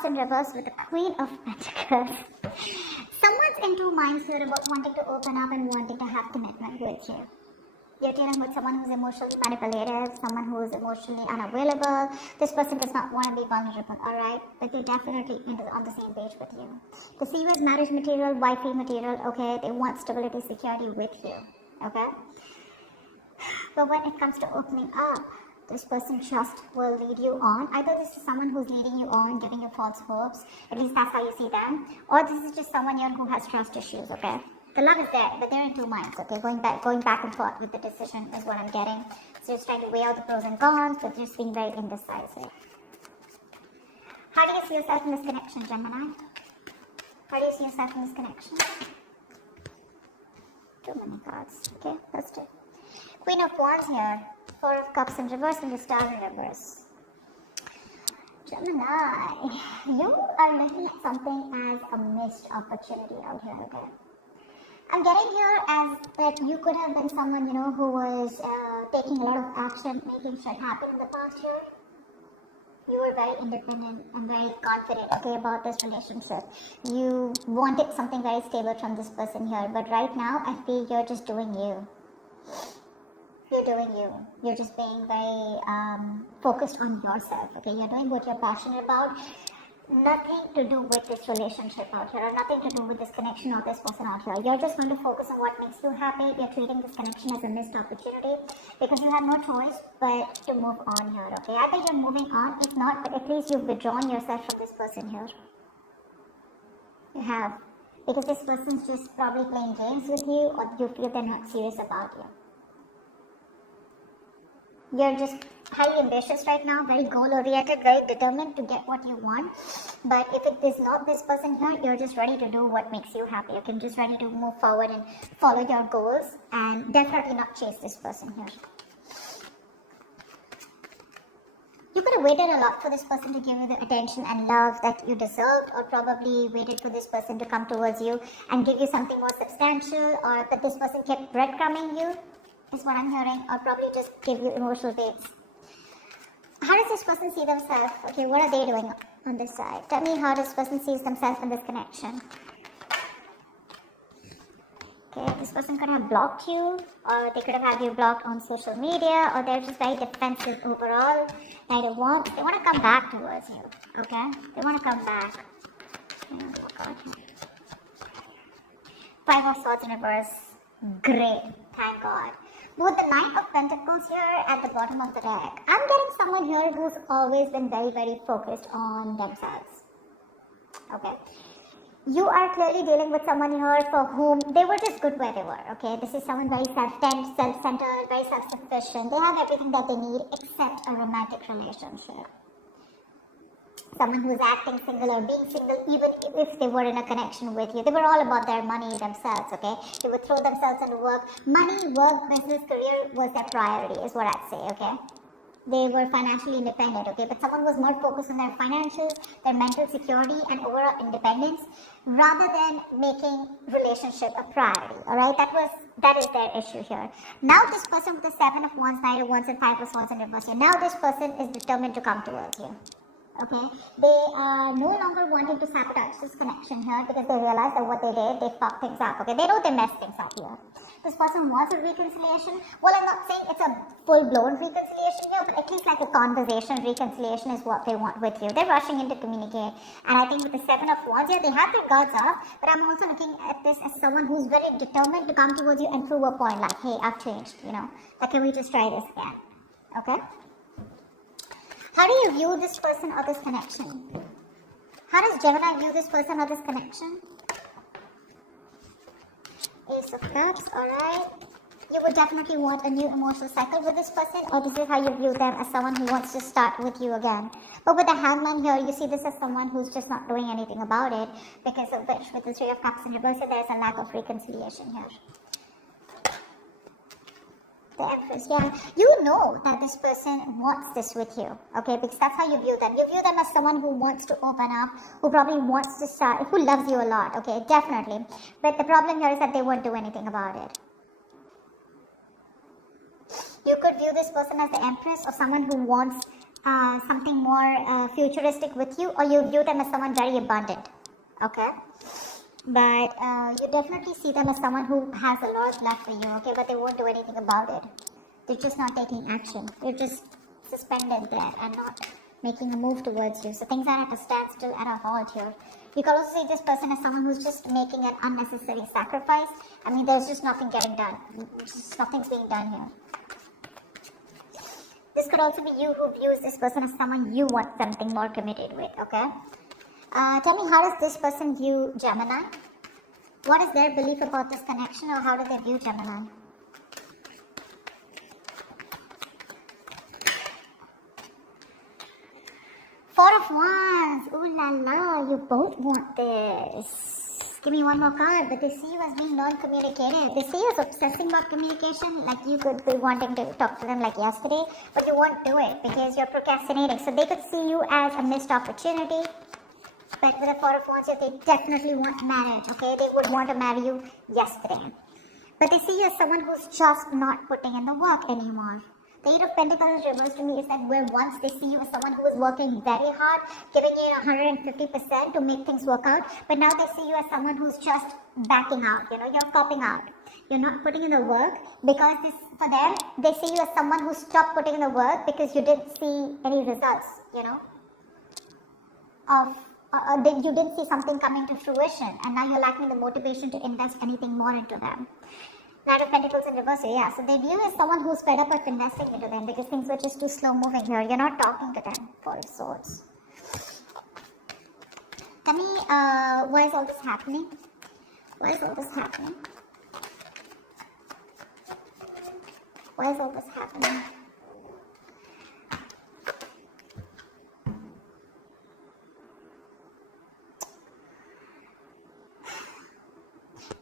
Cups in reverse with the Queen of Pentacles. Someone's in two minds here about wanting to open up and wanting to have commitment with you. You're dealing with someone who's emotionally manipulative, someone who is emotionally unavailable. This person does not want to be vulnerable, alright? But they're definitely on the same page with you. The see you as marriage material, wifey material, okay? They want stability, security with you, okay? But when it comes to opening up, this person just will lead you on. Either this is someone who's leading you on, giving you false hopes, at least that's how you see them, or this is just someone who has trust issues, okay? The love is there, but they're in two minds, okay? Going back and forth with the decision is what I'm getting. So just trying to weigh out the pros and cons, but just being very indecisive. How do you see yourself in this connection, Gemini? How do you see yourself in this connection? Too many cards. Okay, let's do. Queen of Wands here. Four of Cups in reverse and the Star in reverse. Gemini, you are looking at something as a missed opportunity out here, okay? I'm getting here as that you could have been someone, who was taking a lot of action, making shit happen in the past year. You were very independent and very confident, okay, about this relationship. You wanted something very stable from this person here, but right now, I feel you're just doing you. You're doing you. You're just being very focused on yourself, okay? You're doing what you're passionate about. Nothing to do with this relationship out here, or nothing to do with this connection or this person out here. You're just going to focus on what makes you happy. You're treating this connection as a missed opportunity because you have no choice but to move on here, okay? I think you're moving on, if not, but at least you've withdrawn yourself from this person here. You have. Because this person's just probably playing games with you, or you feel they're not serious about you. You're just highly ambitious right now, very goal-oriented, very determined to get what you want. But if it is not this person here, you're just ready to do what makes you happy. You're just ready to move forward and follow your goals and definitely not chase this person here. You could have waited a lot for this person to give you the attention and love that you deserved, or probably waited for this person to come towards you and give you something more substantial, or that this person kept breadcrumbing you. Is what I'm hearing, or probably just give you emotional dates. How does this person see themselves? Okay, what are they doing on this side? Tell me how this person sees themselves in this connection. Okay, this person could have blocked you, or they could have had you blocked on social media, or they're just very defensive overall. They want to come back towards you, okay? They want to come back. Five of Swords in reverse. Great, thank God. With the Nine of Pentacles here at the bottom of the deck, I'm getting someone here who's always been very, very focused on themselves. Okay. You are clearly dealing with someone here for whom they were just good where they were. Okay. This is someone very self-centered, very self-sufficient. They have everything that they need except a romantic relationship. Someone who's acting single or being single, even if they were in a connection with you. They were all about their money themselves, okay? They would throw themselves into work. Money, work, business, career was their priority, is what I'd say, okay? They were financially independent, okay? But someone was more focused on their financials, their mental security, and overall independence, rather than making relationship a priority, alright? That is their issue here. Now this person with the Seven of Wands, Knight of Wands, and Five of Swords in reverse here, now this person is determined to come towards you. Okay, they are no longer wanting to sabotage this connection here because they realize that what they did, they fucked things up. Okay, they know they messed things up here. This person wants a reconciliation. Well, I'm not saying it's a full-blown reconciliation here, but at least like a conversation reconciliation is what they want with you. They're rushing in to communicate, and I think with the Seven of Wands here, they have their guards up. But I'm also looking at this as someone who's very determined to come towards you and prove a point. Like, hey, I've changed. Like, can we just try this again? Okay. How do you view this person or this connection? How does Gemini view this person or this connection? Ace of Cups, alright. You would definitely want a new emotional cycle with this person, or this is how you view them, as someone who wants to start with you again. But with the Hangman here, you see this as someone who's just not doing anything about it, because of which, with the Three of Cups in reverse, there's a lack of reconciliation here. The Empress, yeah. You know that this person wants this with you, okay? Because that's how you view them. You view them as someone who wants to open up, who probably wants to start, who loves you a lot, okay? Definitely. But the problem here is that they won't do anything about it. You could view this person as the Empress, or someone who wants something more futuristic with you, or you view them as someone very abundant. Okay, but you definitely see them as someone who has a lot of love for you. Okay, but they won't do anything about it. They're just not taking action. They're just suspended there and not making a move towards you. So things are at a standstill, at a halt here. You can also see this person as someone who's just making an unnecessary sacrifice. I mean, there's just nothing getting done. Just nothing's being done here. This could also be you who views this person as someone you want something more committed with, okay? Tell me, how does this person view Gemini? What is their belief about this connection, or how do they view Gemini? Four of Wands. Ooh la la, you both want this. Give me one more card. But they see you as being non-communicative. They see you as obsessing about communication. Like you could be wanting to talk to them like yesterday, but you won't do it because you're procrastinating. So they could see you as a missed opportunity. But with the Four of Wands, they definitely want marriage, okay? They would want to marry you yesterday. But they see you as someone who's just not putting in the work anymore. The Eight of Pentacles reversed to me is that where once they see you as someone who is working very hard, giving you 150% to make things work out, but now they see you as someone who's just backing out, you're copping out. You're not putting in the work because for them, they see you as someone who stopped putting in the work because you didn't see any results, you didn't see something coming to fruition, and now you're lacking the motivation to invest anything more into them. Knight of Pentacles in reverse, yeah. So they view you as someone who's fed up of investing into them because things were just too slow moving here. You're not talking to them. Four of Swords. Tell me, why is all this happening? Why is all this happening? Why is all this happening?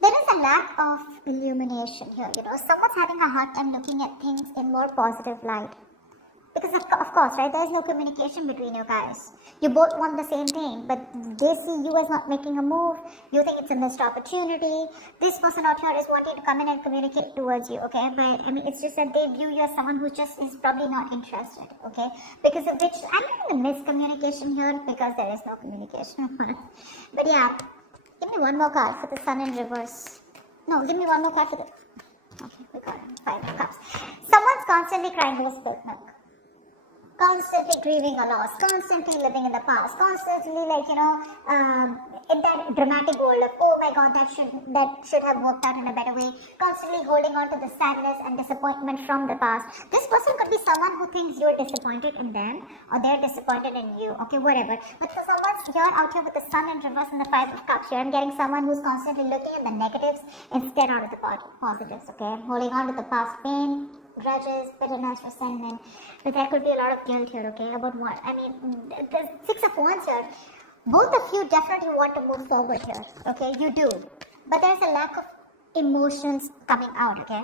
There is a lack of illumination here, someone's having a hard time looking at things in more positive light. Because of course, right, there is no communication between you guys. You both want the same thing, but they see you as not making a move. You think it's a missed opportunity. This person out here is wanting to come in and communicate towards you, okay? But I mean, it's just that they view you as someone who just is probably not interested, okay? Because of which, I'm getting a miscommunication here because there is no communication. But yeah. Give me one more card for the Sun in reverse. No, give me one more card for the... Okay, we got it. Five of Cups. Someone's constantly crying over spilled milk. Constantly grieving a loss. Constantly living in the past. Constantly, in that dramatic world of, oh my god, that should have worked out in a better way. Constantly holding on to the sadness and disappointment from the past. This person could be someone who thinks you're disappointed in them, or they're disappointed in you. Okay, whatever. But for someone here out here with the Sun in reverse and the Five of Cups here, I'm getting someone who's constantly looking at the negatives instead of the positives. Okay, holding on to the past pain, grudges, bitterness, resentment. But there could be a lot of guilt here, okay, about what? I mean, the Six of Wands here. Both of you definitely want to move forward here, okay, you do. But there's a lack of emotions coming out, okay.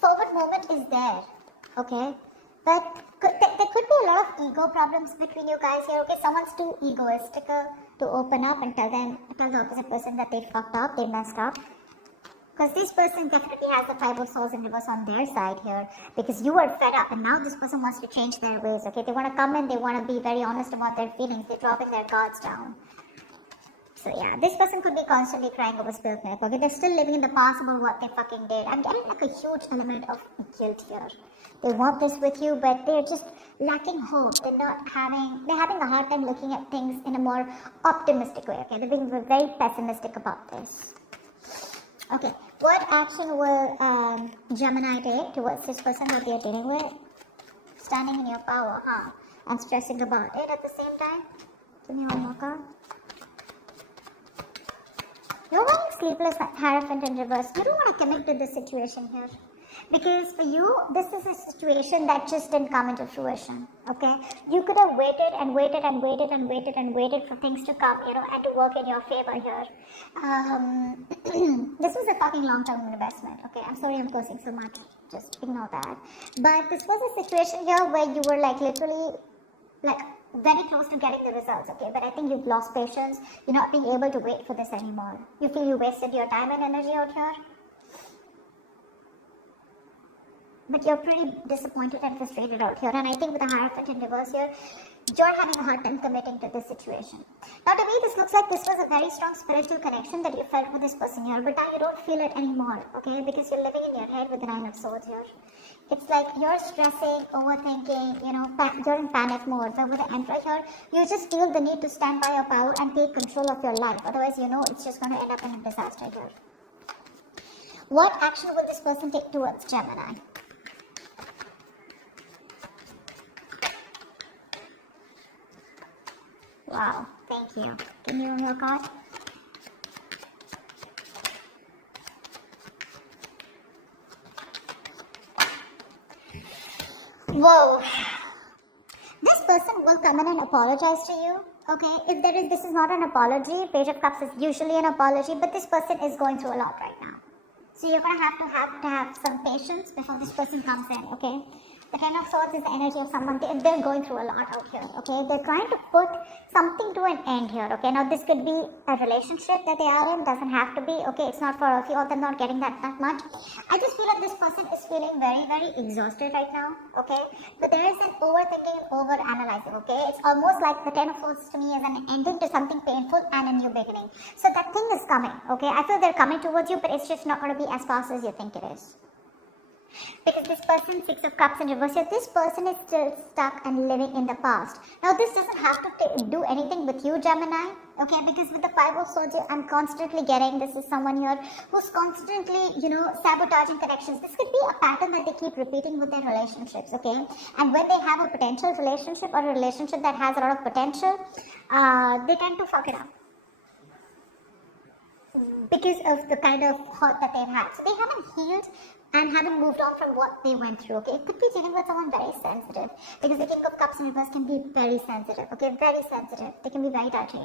Forward movement is there, okay. But there could be a lot of ego problems between you guys here, okay. Someone's too egoistical to open up and tell the opposite person that they fucked up, they messed up. Because this person definitely has the Five of Swords in reverse on their side here. Because you are fed up and now this person wants to change their ways, okay? They want to come in, they want to be very honest about their feelings. They're dropping their guards down. So yeah, this person could be constantly crying over spilled milk, okay? They're still living in the past about what they fucking did. I'm getting like a huge element of guilt here. They want this with you, but they're just lacking hope. They're having a hard time looking at things in a more optimistic way, okay? They're being very pessimistic about this. Okay, what action will Gemini take towards this person that you're dealing with? Standing in your power, and stressing about it at the same time? Give me one more card. You're wearing sleepless Hierophant in reverse. You don't want to commit to this situation here. Because for you, this is a situation that just didn't come into fruition, okay? You could have waited and waited and waited and waited and waited for things to come, and to work in your favor here. This was a fucking long-term investment, okay? I'm sorry I'm cursing so much. Just ignore that. But this was a situation here where you were literally very close to getting the results, okay? But I think you've lost patience. You're not being able to wait for this anymore. You feel you wasted your time and energy out here? but you're pretty disappointed and frustrated out here. And I think with the Hierophant in reverse here, you're having a hard time committing to this situation. Now, to me, this looks like this was a very strong spiritual connection that you felt with this person here, but now you don't feel it anymore, okay? Because you're living in your head with the Nine of Swords here. It's like you're stressing, overthinking, you're in panic mode. But with the Emperor here, you just feel the need to stand by your power and take control of your life. Otherwise, it's just going to end up in a disaster here. What action will this person take towards Gemini? Wow, thank you. Can you remove a card? Whoa. This person will come in and apologize to you. Okay, if this is not an apology. Page of Cups is usually an apology, but this person is going through a lot right now. So you're going to have some patience before this person comes in, okay? The Ten of Swords is the energy of someone. They're going through a lot out here, okay? They're trying to put something to an end here, okay? Now, this could be a relationship that they are in. Doesn't have to be, okay? It's not for a few of them not getting that much. I just feel like this person is feeling very, very exhausted right now, okay? But there is an overthinking, over-analyzing, okay? It's almost like the Ten of Swords to me is an ending to something painful and a new beginning. So that thing is coming, okay? I feel they're coming towards you, but it's just not going to be as fast as you think it is. Because this person, Six of Cups in reverse here, this person is still stuck and living in the past. Now, this doesn't have to do anything with you, Gemini, okay? Because with the Five of Swords here, I'm constantly getting, this is someone here who's constantly, sabotaging connections. This could be a pattern that they keep repeating with their relationships, okay? And when they have a potential relationship or a relationship that has a lot of potential, they tend to fuck it up. Because of the kind of hurt that they've had. So they haven't healed and haven't moved on from what they went through, okay? It could be dealing with someone very sensitive, because the King of Cups in reverse can be very sensitive, okay? Very sensitive. They can be very touchy.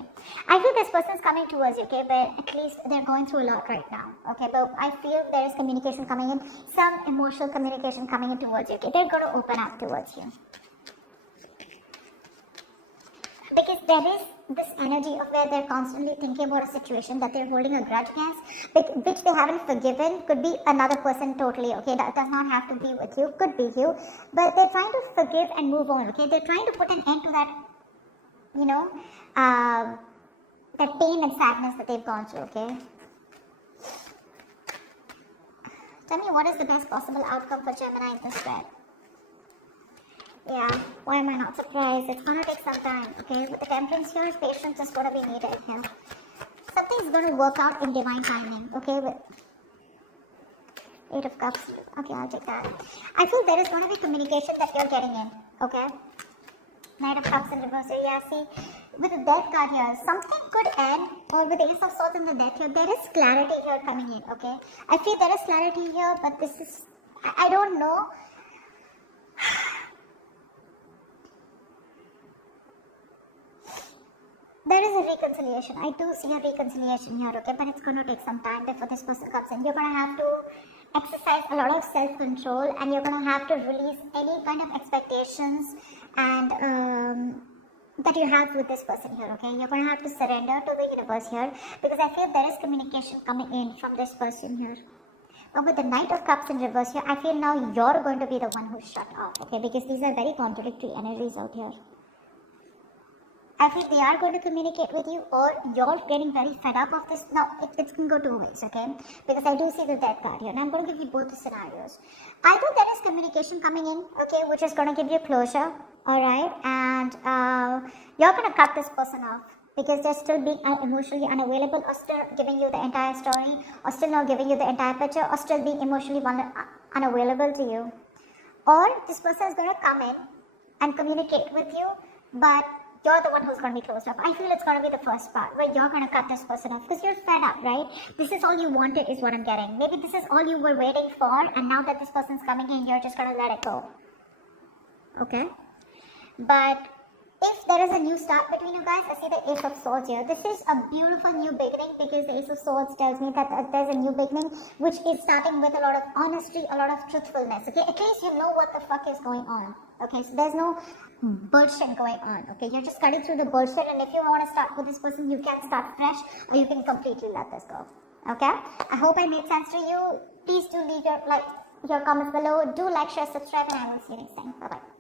I feel this person is coming towards you, okay? But at least they're going through a lot right now, okay? But I feel there is communication coming in, some emotional communication coming in towards you, okay? They're going to open up towards you. Because there is this energy of where they're constantly thinking about a situation that they're holding a grudge against, which they haven't forgiven. Could be another person totally, okay? That does not have to be with you, could be you. But they're trying to forgive and move on, okay? They're trying to put an end to that, that pain and sadness that they've gone through, okay? Tell me, what is the best possible outcome for Gemini in this spread? Yeah, why am I not surprised? It's gonna take some time, okay? With the Temperance here, patience is gonna be needed here. Something's gonna work out in divine timing, okay? With Eight of Cups, okay, I'll take that. I feel there is gonna be communication that you're getting in, okay? Knight of Cups in reverse here, yeah, see? With the Death card here, something could end, or with the Ace of Swords and the Death here, there is clarity here coming in, okay? I feel there is clarity here, but this is, I don't know. There is a reconciliation. I do see a reconciliation here, okay? But it's going to take some time before this person comes in. You're going to have to exercise a lot of self-control, and you're going to have to release any kind of expectations and that you have with this person here, okay? You're going to have to surrender to the universe here, because I feel there is communication coming in from this person here. But with the Knight of Cups in reverse here, I feel now you're going to be the one who's shut off, okay? Because these are very contradictory energies out here. I feel they are going to communicate with you, or you're getting very fed up of this. Now, it can go two ways, okay? Because I do see the Death card here, and I'm going to give you both the scenarios. Either there is communication coming in, okay, which is going to give you closure, alright? And you're going to cut this person off, because they're still being emotionally unavailable, or still giving you the entire story, or still not giving you the entire picture, or still being emotionally unavailable to you. Or this person is going to come in and communicate with you, but you're the one who's going to be closed off. I feel it's going to be the first part, where you're going to cut this person off, because you're fed up, right? This is all you wanted is what I'm getting. Maybe this is all you were waiting for, and now that this person's coming in, you're just going to let it go. Okay? But if there is a new start between you guys, I see the Ace of Swords here. This is a beautiful new beginning, because the Ace of Swords tells me that there's a new beginning, which is starting with a lot of honesty, a lot of truthfulness, okay? At least you know what the fuck is going on, okay? So there's no bullshit going on, okay? You're just cutting through the bullshit, and if you want to start with this person, you can start fresh, or you can completely let this go, okay? I hope I made sense to you. Please do leave your, your comments below. Do like, share, subscribe, and I will see you next time. Bye bye.